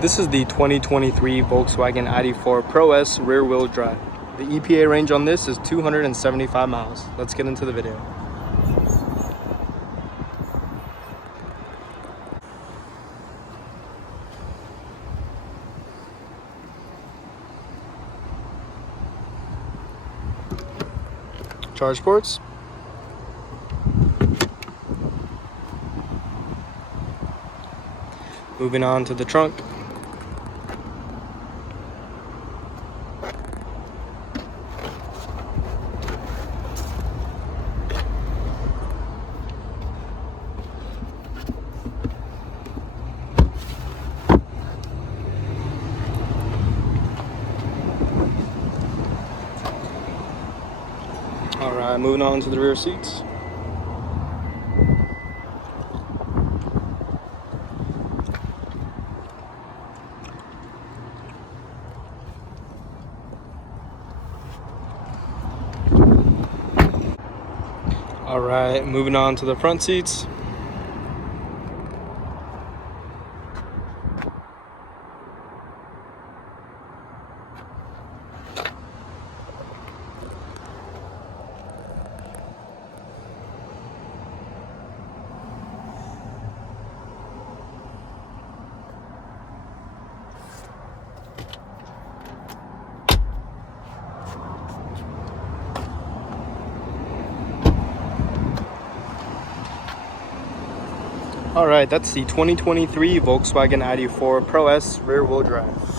This is the 2023 Volkswagen ID.4 Pro S rear-wheel drive. The EPA range on this is 275 miles. Let's get into the video. Charge ports. Moving on to the trunk. Alright, moving on to the rear seats. Alright, moving on to the front seats. Alright, that's the 2023 Volkswagen ID.4 Pro S rear-wheel drive.